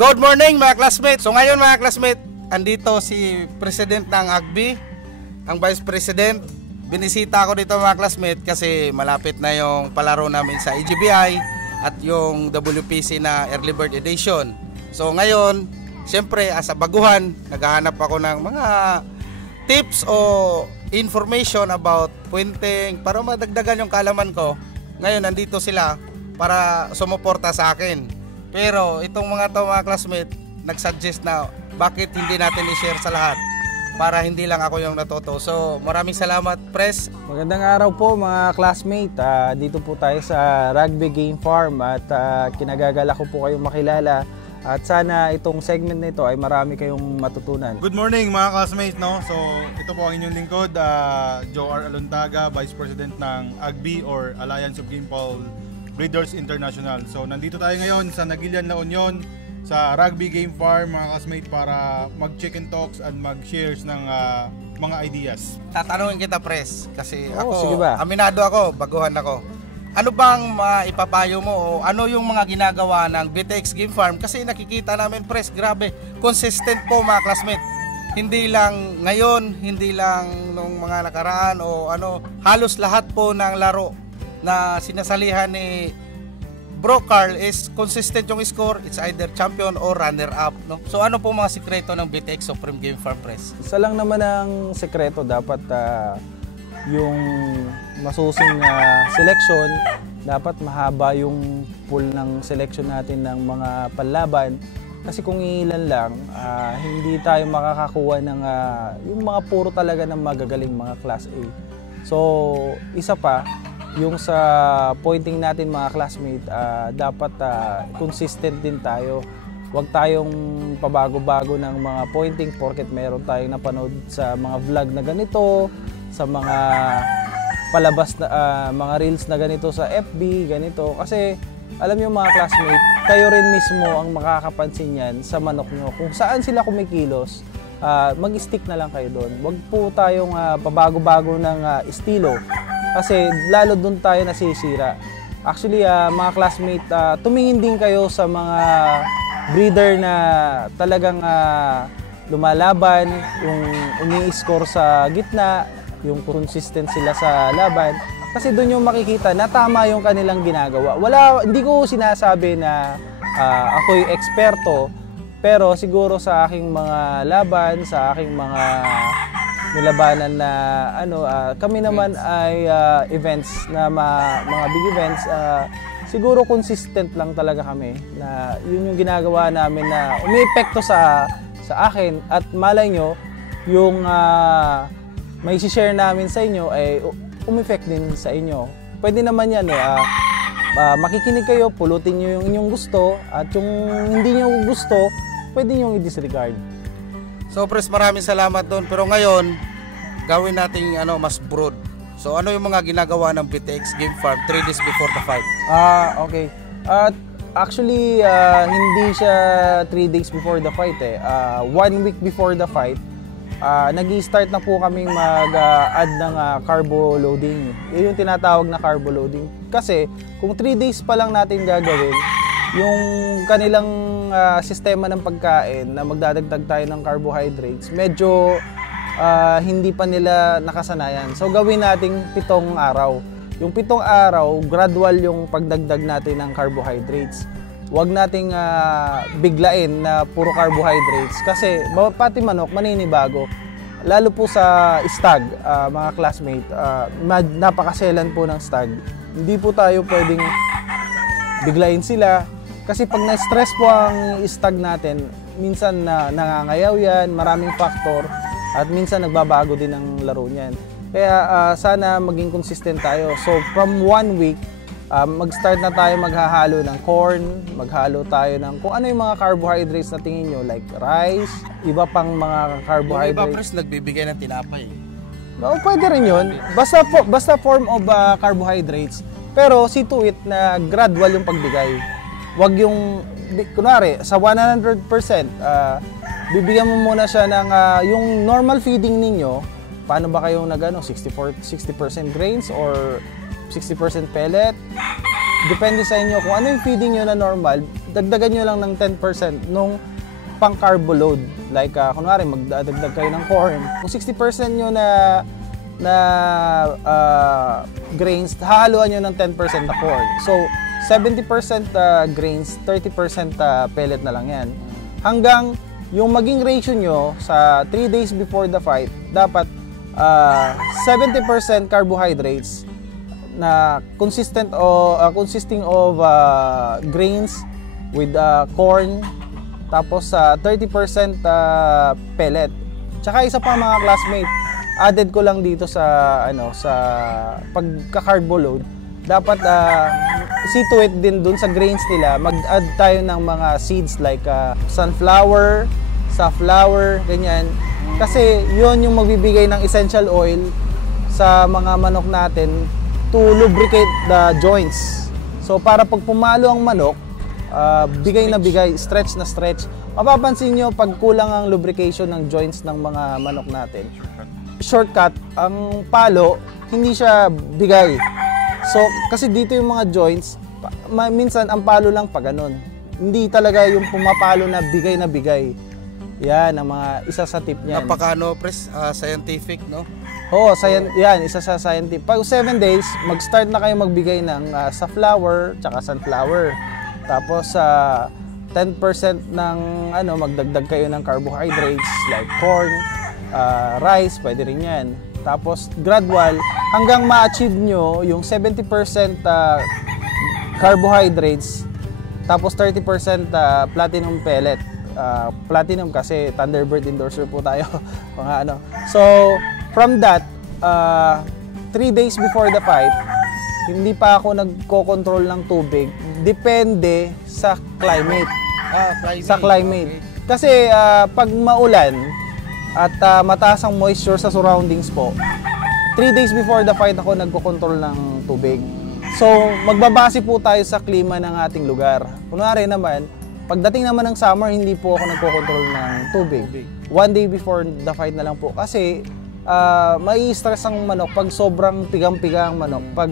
Good morning mga classmates. So ngayon mga classmates, andito si President ng AGBI, ang Vice President. Binisita ako dito mga classmates kasi malapit na yung palaro namin sa EGBI at yung WPC na Early Bird Edition. So ngayon, siyempre as a baguhan, naghahanap ako ng mga tips o information about pointing para madagdagan yung kaalaman ko. Ngayon nandito sila para sumuporta sa akin. Pero itong mga classmates nagsuggest na bakit hindi natin i-share sa lahat para hindi lang ako yung natuto. So maraming salamat, Pres. Magandang araw po mga classmate. Dito po tayo sa Rugby Game Farm at kinagagala ko po kayong makilala. At sana itong segment na ito ay marami kayong matutunan. Good morning mga classmates, no? So ito po ang inyong lingkod, Joe R. Alontaga, Vice President ng AGBI or Alliance of Game Fowl Breeders International. So nandito tayo ngayon sa Naguilian, La Union sa Rugby Game Farm mga classmates para mag-chicken talks and mag-shares ng mga ideas. Tatanungin kita, Pres, kasi sige ba? Aminado ako, baguhan ako. Ano bang maipapayo mo o ano yung mga ginagawa ng BTX Game Farm? Kasi nakikita namin, Pres, grabe, consistent po mga classmates. Hindi lang ngayon, hindi lang nung mga nakaraan o ano, halos lahat po ng laro na sinasalihan ni Bro Carl is consistent yung score. It's either champion or runner-up, no? So ano po mga sikreto ng BTX Supreme Game Farm, Pres? Isa lang naman ang sikreto, dapat yung masusing selection, dapat mahaba yung pool ng selection natin ng mga panlaban. Kasi kung ilan lang, hindi tayo makakakuha ng yung mga puro talaga ng magagaling mga Class A. So isa pa, yung sa pointing natin mga classmate, dapat consistent din tayo. Huwag tayong pabago-bago ng mga pointing porket meron tayong napanood sa mga vlog na ganito, sa mga palabas na mga reels na ganito sa FB, ganito. Kasi alam niyo mga classmate, kayo rin mismo ang makakapansin yan sa manok nyo. Kung saan sila kumikilos, mag-stick na lang kayo doon. Huwag po tayong pabago-bago ng estilo. Kasi lalo doon tayo nasisira. Actually, mga classmate, tumingin din kayo sa mga breeder na talagang lumalaban, yung umi-score sa gitna, yung consistent sila sa laban. Kasi doon yung makikita na tama yung kanilang ginagawa. Hindi ko sinasabi na ako'y eksperto, pero siguro sa aking mga laban, sa aking mga nilabanan na kami naman ay events na mga big events, siguro consistent lang talaga kami na yun yung ginagawa namin na umiepekto sa akin at malay nyo yung may share namin sa inyo ay umeffect din sa inyo. Pwede naman yan makikinig kayo, pulutin nyo yung inyong gusto at yung hindi nyo gusto pwede nyo i-disregard. So Pres, maraming salamat doon. Pero ngayon, gawin nating mas broad. So ano yung mga ginagawa ng BTX Game Farm 3 days before the fight? Okay. Actually, hindi siya 3 days before the fight 1 week before the fight, nag-i-start na po kaming mag-add ng carbo loading. Yun yung tinatawag na carbo loading. Kasi kung 3 days pa lang natin gagawin, yung kanilang sistema ng pagkain na magdadagdag tayo ng carbohydrates, medyo hindi pa nila nakasanayan. So gawin nating 7 araw. Yung 7 araw, gradual yung pagdagdag natin ng carbohydrates. Huwag nating biglain na puro carbohydrates kasi pati manok maninibago. Lalo po sa stag, mga classmate, napakaselan po ng stag. Hindi po tayo pwedeng biglain sila kasi pag na-stress po ang stag natin, minsan nangangayaw yan, maraming factor at minsan nagbabago din ang laro niyan. Kaya sana maging consistent tayo. So from 1 week, mag-start na tayo maghahalo ng corn, maghalo tayo ng kung ano yung mga carbohydrates na tingin nyo, like rice, iba pang mga carbohydrates. Yung iba, Pres, nagbibigay ng tinapay. No, pwede rin yun. Basta form of carbohydrates, pero see to it na gradual yung pagbigay. Wag yung, kunwari, sa 100%, bibigyan mo muna siya ng yung normal feeding ninyo. Paano ba kayo 60% grains or 60% pellet? depende sa inyo kung ano yung feeding nyo na normal, dagdagan nyo lang ng 10% nung pang carbo load. Like, kunwari, magdadagdag kayo ng corn. Kung 60% nyo na grains, hahaluan nyo ng 10% na corn. So, 70% grains, 30% pellet na lang yan. Hanggang yung maging ratio nyo sa 3 days before the fight, dapat 70% carbohydrates na consisting of grains with corn, tapos 30% pellet. Tsaka isa pa mga classmate, added ko lang dito sa sa pagka-carbo load, dapat see to it din dun sa grains nila, mag-add tayo ng mga seeds like sunflower, safflower, ganyan. Kasi yon yung magbibigay ng essential oil sa mga manok natin to lubricate the joints. So para pag pumalo ang manok, bigay na bigay, stretch na stretch. Mapapansin nyo pag kulang ang lubrication ng joints ng mga manok natin. Shortcut, ang palo, hindi siya bigay. So, kasi dito yung mga joints, minsan ang palo lang pa ganun. Hindi talaga yung pumapalo na bigay. Yan, ang mga isa sa tip niyan. Scientific, no? Oo, yan, isa sa scientific. Pag 7 days, mag-start na kayo magbigay ng safflower, tsaka sunflower. Tapos, 10% ng, magdagdag kayo ng carbohydrates like corn, rice, pwede rin yan. Tapos, gradual, hanggang ma-achieve nyo yung 70% carbohydrates, tapos 30% platinum pellet. Platinum kasi Thunderbird endorser po tayo. So, from that, 3 days before the fight, hindi pa ako nagko-control ng tubig. Depende sa climate. Sa climate. Okay. Kasi pag maulan at mataas ang moisture sa surroundings po, 3 days before the fight ako nagko-control ng tubig. So, magbabase po tayo sa klima ng ating lugar. Kunwari naman, pagdating naman ng summer, hindi po ako nagko-control ng tubig. 1 day before the fight na lang po. Kasi, may stress ang manok pag sobrang pigang-piga ang manok. Pag,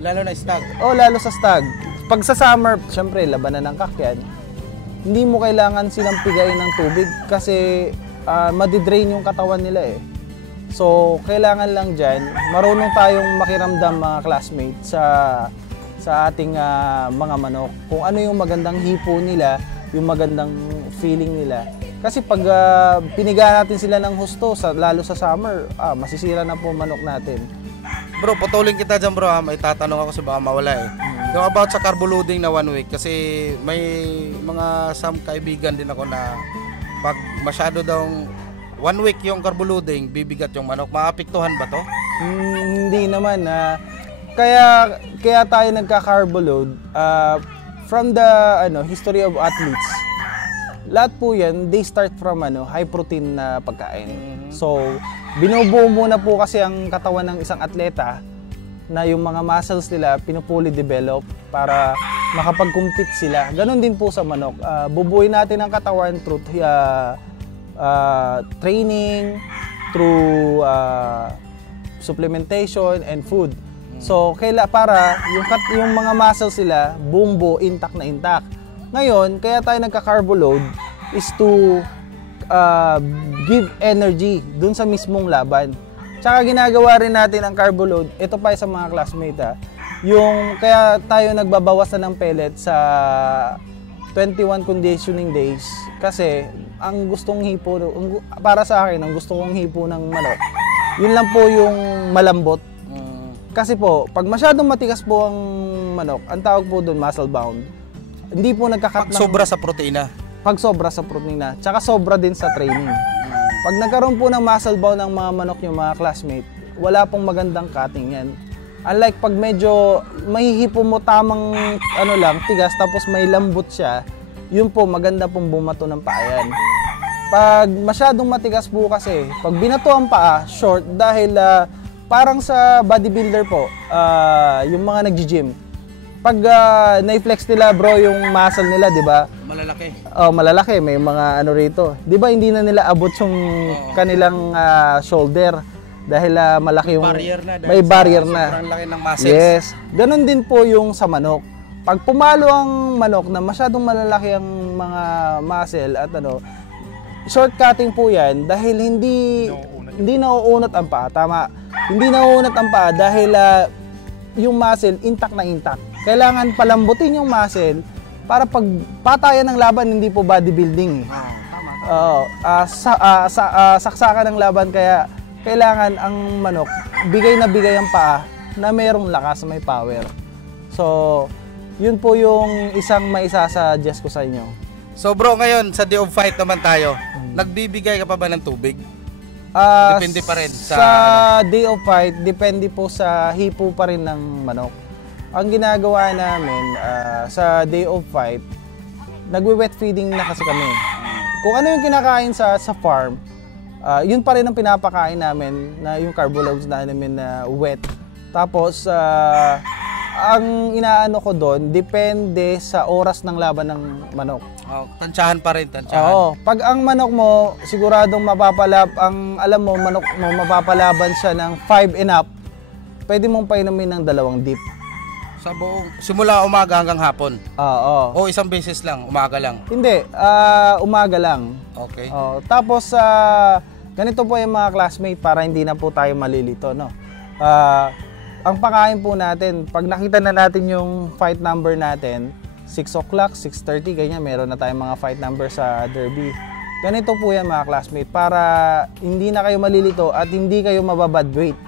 lalo na stag. Lalo sa stag. Pag sa summer, syempre, labanan ng kakyan. Hindi mo kailangan silang pigain ng tubig kasi madidrain yung katawan nila eh. So, kailangan lang dyan, marunong tayong makiramdam mga classmates sa ating mga manok. Kung ano yung magandang hipo nila, yung magandang feeling nila. Kasi pag piniga natin sila ng husto, lalo sa summer, masisira na po manok natin. Bro, putulin kita dyan bro, may tatanong ako sa baka mawala eh. Yung about sa carbo loading na 1 week, kasi may mga kaibigan din ako na pag masyado daw 1 week yung carbo loading, bibigat yung manok. Maapektuhan ba to? Hindi naman. Kaya tayo nagka-carbo load, from the history of athletes, lahat po yan, they start from high protein na pagkain. So, binubuo muna po kasi ang katawan ng isang atleta na yung mga muscles nila pinupuli develop para makapag-compete sila. Ganon din po sa manok. Bubuuin natin ang katawan through training, through supplementation and food. So, para yung mga muscles sila buo intact na intact. Ngayon, kaya tayo nagka-carbo load is to give energy dun sa mismong laban. Tsaka ginagawa rin natin ang carbo load, ito pa sa mga classmates yung kaya tayo nagbabawas na ng pellet sa 21 conditioning days kasi ang gustong hipo, para sa akin, ang gusto kong hipo ng manok, yun lang po yung malambot. Kasi po, pag masyadong matigas po ang manok, ang tawag po doon muscle bound. Hindi po nagkakat sobra sa proteina. Pag sobra sa proteina, tsaka sobra din sa training. Pag nagkaroon po ng muscle bound ng mga manok yung mga classmate, wala pong magandang cutting yan. Unlike pag medyo mahihipo mo tamang tigas tapos may lambot siya, yun po maganda pong bumato ng paa yan. Pag masyadong matigas po kasi, pag binato ang paa, short dahil parang sa bodybuilder po, yung mga nag-gym. Pag na-flex nila bro yung muscle nila, di ba? Malalaki. Malalaki. May mga rito. Di ba hindi na nila abot yung kanilang shoulder. dahil malaki yung Barrier na. may barrier na. Sobrang laki ng muscles. Yes. Ganon din po yung sa manok. Pag pumalo ang manok na masyadong malalaki ang mga muscle at shortcutting po yan dahil hindi nauunat ang paa. Tama. Hindi nauunat ang paa dahil yung muscle intact na intact. Kailangan palambutin yung muscle para pag patayan ng laban, hindi po bodybuilding. Saksakan ng laban, kaya kailangan ang manok bigay na bigay ang paa na mayroong lakas, may power. So, yun po yung isang maisasuggest ko sa inyo. So bro, ngayon sa day of fight naman tayo, nagbibigay ka pa ba ng tubig? Depende pa rin sa day of fight, depende po sa hipo pa rin ng manok. Ang ginagawa namin sa day of fight, nagwe-wet feeding na kasi kami. Kung ano yung kinakain sa farm, yun pa rin ang pinapakain namin, na yung carbo loads namin na wet. Tapos ang inaano ko doon, depende sa oras ng laban ng manok. Tansyahan pa rin, tansyahan. Oo. Pag ang manok mo, siguradong alam mo, manok mo, mapapalaban siya ng 5 and up, pwede mong painumin ng 2 dip. Sa buong, simula umaga hanggang hapon? Oo. O isang beses lang, umaga lang? Hindi, umaga lang. Okay. Tapos, ganito po yung mga classmate para hindi na po tayo malilito, no? Ang pakain po natin, pag nakita na natin yung fight number natin, 6 o'clock, 6:30, ganyan, meron na tayong mga fight number sa derby. Ganito po yan mga classmate, para hindi na kayo malilito at hindi kayo mababad weight.